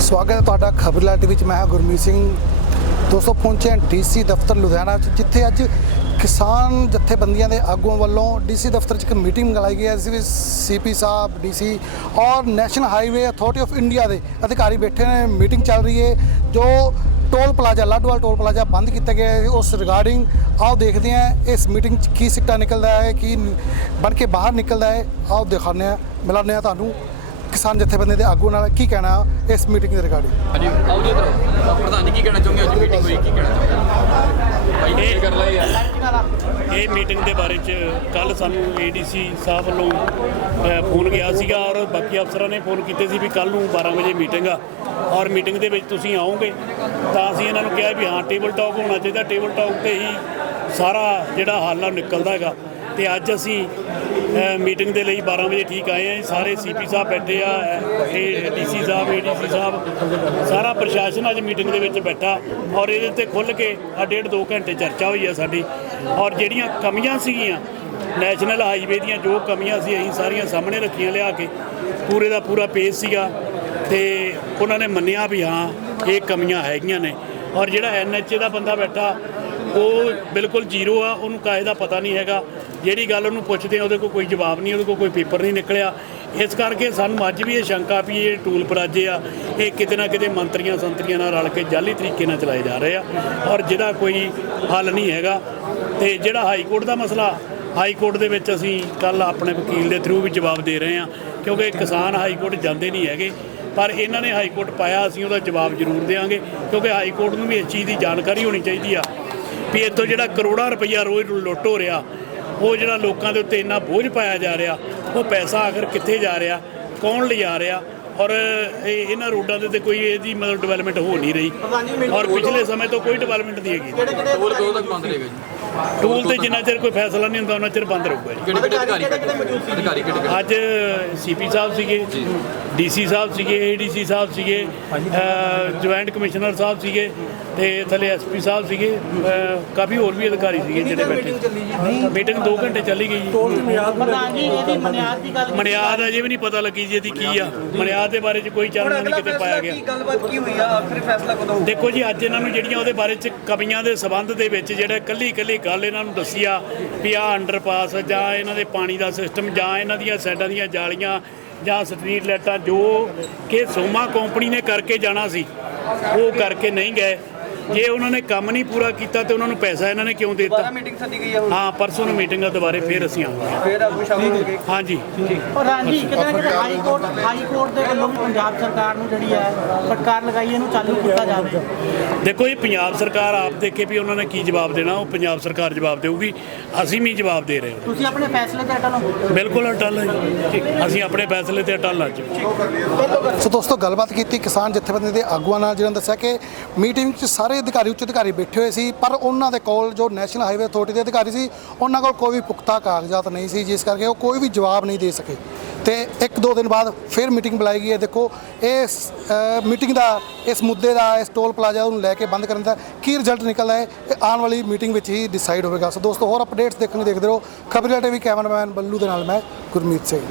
ਸਵਾਗਤ ਹੈ ਤੁਹਾਡਾ ਖਬਰਲਾ ਟੀਵੀ ਵਿੱਚ। ਮੈਂ ਹਾਂ ਗੁਰਮੀਤ ਸਿੰਘ। ਦੋਸਤੋ, ਪਹੁੰਚੇ ਹਾਂ ਡੀਸੀ ਦਫ਼ਤਰ ਲੁਧਿਆਣਾ ਵਿੱਚ, ਜਿੱਥੇ ਅੱਜ ਕਿਸਾਨ ਜਥੇਬੰਦੀਆਂ ਦੇ ਆਗੂਆਂ ਵੱਲੋਂ ਡੀਸੀ ਦਫ਼ਤਰ 'ਚ ਇੱਕ ਮੀਟਿੰਗ ਲਗਾਈ ਗਈ ਹੈ, ਜਿਸ ਵਿੱਚ ਸੀਪੀ ਸਾਹਿਬ ਡੀਸੀ ਔਰ national highway authority of India ਦੇ ਅਧਿਕਾਰੀ ਬੈਠੇ ਨੇ। ਮੀਟਿੰਗ ਚੱਲ ਰਹੀ ਹੈ, ਜੋ toll plaza, Ladowal toll plaza ਬੰਦ ਕੀਤਾ ਗਿਆ ਹੈ। ਉਸ ਰਿਗਾਰਡਿੰਗ ਆਓ ਦੇਖਦੇ ਹਾਂ, ਇਸ ਮੀਟਿੰਗ 'ਚ ਕੀ ਸਿੱਟਾ ਨਿਕਲਦਾ ਹੈ, ਕੀ ਬਣ ਕੇ ਬਾਹਰ ਨਿਕਲਦਾ ਹੈ। ਆਓ ਦਿਖਾਉਂਦੇ ਹਾਂ, ਮਿਲਾਉਂਦੇ ਹਾਂ ਤੁਹਾਨੂੰ। ਕਿਸਾਨ ਜਥੇਬੰਦੀ ਦੇ ਆਗੂ ਨਾਲ ਕੀ ਕਹਿਣਾ ਇਸ ਮੀਟਿੰਗ ਦੇ ਰਿਗਾਰਡਿੰਗ? ਹਾਂਜੀ। ਆਓ ਜੀ ਇੱਧਰ ਪ੍ਰਧਾਨ ਜੀ ਕੀ ਕਹਿਣਾ ਚਾਹੁੰਗੇ? ਅੱਜ ਮੀਟਿੰਗ ਹੋਈ ਕੀ ਕਹਿਣਾ ਚਾਹੁੰਗੇ? ਭਾਈ ਇਹ ਕਰ ਲਿਆ ਯਾਰ। ਇਹ ਮੀਟਿੰਗ ਦੇ ਬਾਰੇ ਚ ਕੱਲ ਸਾਨੂੰ ਏਡੀਸੀ ਸਾਹਿਬ ਵੱਲੋਂ ਅ, ਫੋਨ ਗਿਆ ਸੀਗਾ ਔਰ ਬਾਕੀ ਅਫਸਰਾਂ ਨੇ ਫੋਨ ਕੀਤੇ ਸੀ ਵੀ ਕੱਲ ਨੂੰ 12 ਵਜੇ ਮੀਟਿੰਗ ਆ। ਔਰ ਮੀਟਿੰਗ ਦੇ ਵਿੱਚ ਤੁਸੀਂ ਆਓਗੇ ਤਾਂ ਅਸੀਂ ਇਹਨਾਂ ਨੂੰ ਕਿਹਾ ਵੀ ਹਾਂ ਟੇਬਲ ਟਾਕ ਹੋਣਾ ਚਾਹੀਦਾ। ਟੇਬਲ ਟਾਕ ਤੇ ਹੀ ਸਾਰਾ ਜਿਹੜਾ ਹੱਲ ਆ ਉਹ ਨਿਕਲਦਾ ਹੈਗਾ। ਤੇ ਅੱਜ ਅਸੀਂ ਮੀਟਿੰਗ ਦੇ ਲਈ 12 ਵਜੇ ਠੀਕ ਆਏ ਆ ਸਾਰੇ ਸੀਪੀ ਸਾਹਿਬ ਬੈਠੇ ਆ, ਇਹ ਡੀਸੀ ਸਾਹਿਬ ਏਡੀਸੀ ਸਾਹਿਬ, ਸਾਰਾ ਪ੍ਰਸ਼ਾਸਨ ਅੱਜ ਮੀਟਿੰਗ ਦੇ ਵਿੱਚ ਬੈਠਾ। ਔਰ ਇਹਦੇ ਤੇ ਖੁੱਲ ਕੇ ਆ ਡੇਢ ਦੋ ਘੰਟੇ ਚਰਚਾ ਹੋਈ ਆ ਸਾਡੀ। ਔਰ ਜਿਹੜੀਆਂ ਕਮੀਆਂ ਸੀਗੀਆਂ ਨੈਸ਼ਨਲ ਹਾਈਵੇ ਦੀਆਂ ਜੋ ਕਮੀਆਂ ਸੀ, ਅਸੀਂ ਸਾਰੀਆਂ ਸਾਹਮਣੇ ਰੱਖੀਆਂ ਲਿਆ ਕੇ, ਪੂਰੇ ਦਾ ਪੂਰਾ ਪੇਜ ਸੀਗਾ। ਤੇ ਉਹਨਾਂ ਨੇ ਮੰਨਿਆ ਵੀ ਹਾਂ, ਇਹ ਕਮੀਆਂ ਹੈਗੀਆਂ ਨੇ। ਔਰ ਜਿਹੜਾ ਐਨਐਚਏ ਦਾ ਬੰਦਾ ਬੈਠਾ ਉਹ ਬਿਲਕੁਲ ਜ਼ੀਰੋ ਆ, ਉਹਨੂੰ ਕਾਹੇ ਦਾ ਪਤਾ ਨਹੀਂ ਹੈਗਾ। ਜਿਹੜੀ ਗੱਲ ਉਹਨੂੰ ਪੁੱਛਦੇ ਆ, ਉਹਦੇ ਕੋਲ ਕੋਈ ਜਵਾਬ ਨਹੀਂ, ਉਹਦੇ ਕੋਲ ਕੋਈ ਪੇਪਰ ਨਹੀਂ ਨਿਕਲਿਆ। ਇਸ ਕਰਕੇ ਸਾਨੂੰ ਅੱਜ ਵੀ ਇਹ ਸ਼ੰਕਾ ਵੀ ਇਹ ਟੂਲ ਪਰਾਜੇ ਆ, ਇਹ ਕਿਤੇ ਨਾ ਕਿਤੇ ਮੰਤਰੀਆਂ ਸੰਤਰੀਆਂ ਨਾਲ ਰਲ ਕੇ ਜਾਲੀ ਤਰੀਕੇ ਨਾਲ ਚਲਾਏ ਜਾ ਰਹੇ ਆ, ਔਰ ਜਿਹਦਾ ਕੋਈ ਹੱਲ ਨਹੀਂ ਹੈਗਾ। ਤੇ ਜਿਹੜਾ ਹਾਈ ਕੋਰਟ ਦਾ ਮਸਲਾ, ਹਾਈ ਕੋਰਟ ਦੇ ਵਿੱਚ ਅਸੀਂ ਕੱਲ ਆਪਣੇ ਵਕੀਲ ਦੇ ਥਰੂ ਵੀ ਜਵਾਬ ਦੇ ਰਹੇ ਹਾਂ ਕਿਉਂਕਿ ਕਿਸਾਨ ਹਾਈ ਕੋਰਟ ਜਾਂਦੇ ਨਹੀਂ ਹੈਗੇ। ਪਰ ਇਹਨਾਂ ਨੇ ਹਾਈ ਕੋਰਟ ਪਾਇਆ, ਅਸੀਂ ਉਹਦਾ ਜਵਾਬ ਜ਼ਰੂਰ ਦੇਵਾਂਗੇ ਕਿਉਂਕਿ ਹਾਈ ਕੋਰਟ ਨੂੰ ਵੀ ਇਸ ਚੀਜ਼ ਦੀ ਜਾਣਕਾਰੀ ਹੋਣੀ ਚਾਹੀਦੀ ਆ। ਵੀ ਇੱਥੋਂ ਜਿਹੜਾ ਕਰੋੜਾਂ ਰੁਪਈਆ ਰੋਜ਼ ਲੁੱਟ ਹੋ ਰਿਹਾ, ਉਹ ਜਿਹੜਾ ਲੋਕਾਂ ਦੇ ਉੱਤੇ ਇੰਨਾ ਬੋਝ ਪਾਇਆ ਜਾ ਰਿਹਾ, ਉਹ ਪੈਸਾ ਆਖਰ ਕਿੱਥੇ ਜਾ ਰਿਹਾ, ਕੌਣ ਲਿਜਾ ਰਿਹਾ ਔਰ ਇਹ ਇਹਨਾਂ ਰੋਡਾਂ ਦੇ ਤੇ ਕੋਈ ਇਹਦੀ ਮਤਲਬ ਡਿਵੈਲਪਮੈਂਟ ਹੋ ਨਹੀਂ ਰਹੀ। ਔਰ ਪਿਛਲੇ ਸਮੇਂ ਤੋਂ ਕੋਈ ਡਿਵੈਲਪਮੈਂਟ ਨਹੀਂ ਹੈਗੀ। ਟੋਲ ਕਦੋਂ ਤੱਕ ਬੰਦ ਰਹੇਗਾ ਜੀ ਟੂਲ ਤੇ ਜਿੰਨਾ ਚਿਰ ਕੋਈ ਫੈਸਲਾ ਨਹੀਂ ਹੁੰਦਾ ਉਹਨਾਂ ਚਿਰ ਬੰਦ ਰਹੂਗਾ ਜੀ। ਕਿਹੜੇ ਕਿਹੜੇ ਅਧਿਕਾਰੀ ਅਧਿਕਾਰੀ ਕਿਹੜੇ ਕਿਹੜੇ ਅੱਜ ਸੀਪੀ ਸਾਹਿਬ ਸੀਗੇ ਡੀਸੀ ਸਾਹਿਬ ਸੀਗੇ ਏਡੀਸੀ ਸਾਹਿਬ ਸੀਗੇ ਜੁਆਇੰਟ ਕਮਿਸ਼ਨਰ ਸਾਹਿਬ ਸੀਗੇ ਤੇ ਥੱਲੇ ਐਸਪੀ ਸਾਹਿਬ ਸੀਗੇ ਕਾਫੀ ਹੋਰ ਵੀ ਅਧਿਕਾਰੀ ਸੀਗੇ ਜਿਹੜੇ ਬੈਠੇ ਮੀਟਿੰਗ 2 ਘੰਟੇ ਚੱਲੀ ਗਈ ਜੀ। ਪ੍ਰਧਾਨ ਜੀ ਇਹਦੀ ਬੁਨਿਆਦ ਦੀ ਗੱਲ ਮਨਿਆਦ ਅਜੇ ਵੀ ਨਹੀਂ ਪਤਾ ਲੱਗੀ ਜੀ ਇਹਦੀ ਕੀ ਆ। ਮਨਿਆਦ ਦੇ ਬਾਰੇ ਚ ਕੋਈ ਚਾਨਣਾ ਨਹੀਂ ਕਿਤੇ ਪਾਇਆ ਗਿਆ। ਗੱਲਬਾਤ ਕੀ ਹੋਈ ਆ? ਆਖਰੀ ਫੈਸਲਾ ਕਦੋਂ ਦੇਖੋ ਜੀ ਅੱਜ ਇਹਨਾਂ ਨੂੰ ਜਿਹੜੀਆਂ ਉਹਦੇ ਬਾਰੇ ਚ ਕਮੀਆਂ ਦੇ ਸਬੰਧ ਦੇ ਵਿੱਚ ਜਿਹੜਾ ਕੱਲੀ ਕੱਲੀ ਗੱਲ ਇਹਨਾਂ ਨੂੰ ਦੱਸੀ ਆ ਵੀ ਆ ਅੰਡਰਪਾਸ ਜਾਂ ਇਹਨਾਂ ਦੇ ਪਾਣੀ ਦਾ ਸਿਸਟਮ ਜਾਂ ਇਹਨਾਂ ਦੀਆਂ ਸਾਈਡਾਂ ਦੀਆਂ ਜਾਲੀਆਂ ਜਾਂ ਸਟਰੀਟ ਲਾਈਟਾਂ ਜੋ ਕਿ ਸੋਮਾ ਕੰਪਨੀ ਨੇ ਕਰਕੇ ਜਾਣਾ ਸੀ ਉਹ ਕਰਕੇ ਨਹੀਂ ਗਏ। ਜੇ ਉਹਨਾਂ ਨੇ ਕੰਮ ਨਹੀਂ ਪੂਰਾ ਕੀਤਾ ਤੇ ਉਹਨਾਂ ਨੂੰ ਪੈਸਾ ਇਹਨਾਂ ਨੇ ਕਿਉਂ ਦੇ ਦਿੱਤਾ ਮੀਟਿੰਗ ਸੱਦੀ ਗਈ ਆ ਹੁਣ? ਹਾਂ ਪਰਸੋਂ ਨੂੰ ਮੀਟਿੰਗ ਆ ਦੁਬਾਰੇ ਫੇਰ ਅਸੀਂ ਆਵਾਂਗੇ। ਫੇਰ ਆਗੂ ਸ਼ਾਮਲ ਹੋ ਗਏ ਹਾਂਜੀ। ਪ੍ਰਧਾਨ ਜੀ ਕਿਤੇ ਨਾ ਕਿਤੇ ਹਾਈ ਕੋਰਟ ਹਾਈ ਕੋਰਟ ਦੇ ਵੱਲੋਂ ਵੀ ਪੰਜਾਬ ਸਰਕਾਰ ਨੂੰ ਜਿਹੜੀ ਹੈ ਫਟਕਾਰ ਲਗਾਈ ਇਹਨੂੰ ਚਾਲੂ ਕੀਤਾ ਜਾਵੇ ਦੇਖੋ ਇਹ ਪੰਜਾਬ ਸਰਕਾਰ ਆਪ ਦੇਖੇ ਵੀ ਉਹਨਾਂ ਨੇ ਕੀ ਜਵਾਬ ਦੇਣਾ ਉਹ ਪੰਜਾਬ ਸਰਕਾਰ ਜਵਾਬ ਦੇਊਗੀ ਅਸੀਂ ਵੀ ਜਵਾਬ ਦੇ ਰਹੇ ਤੁਸੀਂ ਆਪਣੇ ਫੈਸਲੇ ਤੇ ਅਟਲ ਹੋ? ਹਾਂ ਬਿਲਕੁਲ ਅਟਲ ਹਾਂ ਜੀ। ਅਸੀਂ ਆਪਣੇ ਫੈਸਲੇ ਤੇ ਅਟਲ ਹਾਂ ਜੀ। ਸੋ ਦੋਸਤੋ ਗੱਲਬਾਤ ਕੀਤੀ ਕਿਸਾਨ ਜਥੇਬੰਦੀ ਦੇ ਆਗੂਆਂ ਨਾਲ ਜਿਹਨਾਂ ਨੇ ਦੱਸਿਆ ਕਿ ਮੀਟਿੰਗ 'ਚ ਸਾਰੇ ਅਧਿਕਾਰੀ, ਉੱਚ ਅਧਿਕਾਰੀ ਬੈਠੇ ਹੋਏ ਸੀ, ਪਰ ਉਹਨਾਂ ਦੇ ਕੋਲ ਜੋ ਨੈਸ਼ਨਲ ਹਾਈਵੇ ਅਥਾਰਟੀ ਦੇ ਅਧਿਕਾਰੀ ਸੀ, ਉਹਨਾਂ ਕੋਲ ਕੋਈ ਵੀ ਪੁਖਤਾ ਕਾਗਜ਼ਾਤ ਨਹੀਂ ਸੀ, ਜਿਸ ਕਰਕੇ ਉਹ ਕੋਈ ਵੀ ਜਵਾਬ ਨਹੀਂ ਦੇ ਸਕੇ। ਤੇ ਇੱਕ ਦੋ ਦਿਨ ਬਾਅਦ ਫਿਰ ਮੀਟਿੰਗ ਬੁਲਾਈ ਗਈ ਹੈ। ਦੇਖੋ, ਇਸ ਮੀਟਿੰਗ ਦਾ, ਇਸ ਮੁੱਦੇ ਦਾ, ਇਸ ਟੋਲ ਪਲਾਜ਼ਾ ਨੂੰ ਲੈ ਕੇ ਬੰਦ ਕਰਨ ਦਾ ਕੀ ਰਿਜ਼ਲਟ ਨਿਕਲਦਾ ਹੈ, ਇਹ ਆਉਣ ਵਾਲੀ ਮੀਟਿੰਗ ਵਿੱਚ ਹੀ ਡਿਸਾਈਡ ਹੋਵੇਗਾ। ਸੋ ਦੋਸਤੋ, ਹੋਰ ਅਪਡੇਟਸ ਦੇਖਣ ਨੂੰ ਦੇਖਦੇ ਰਹੋ। ਖਬਰਾਂ ਟੀਵੀ ਕੈਮਰਾਮੈਨ ਬੱਲੂ ਦੇ ਨਾਲ ਮੈਂ ਗੁਰਮੀਤ ਸਿੰਘ।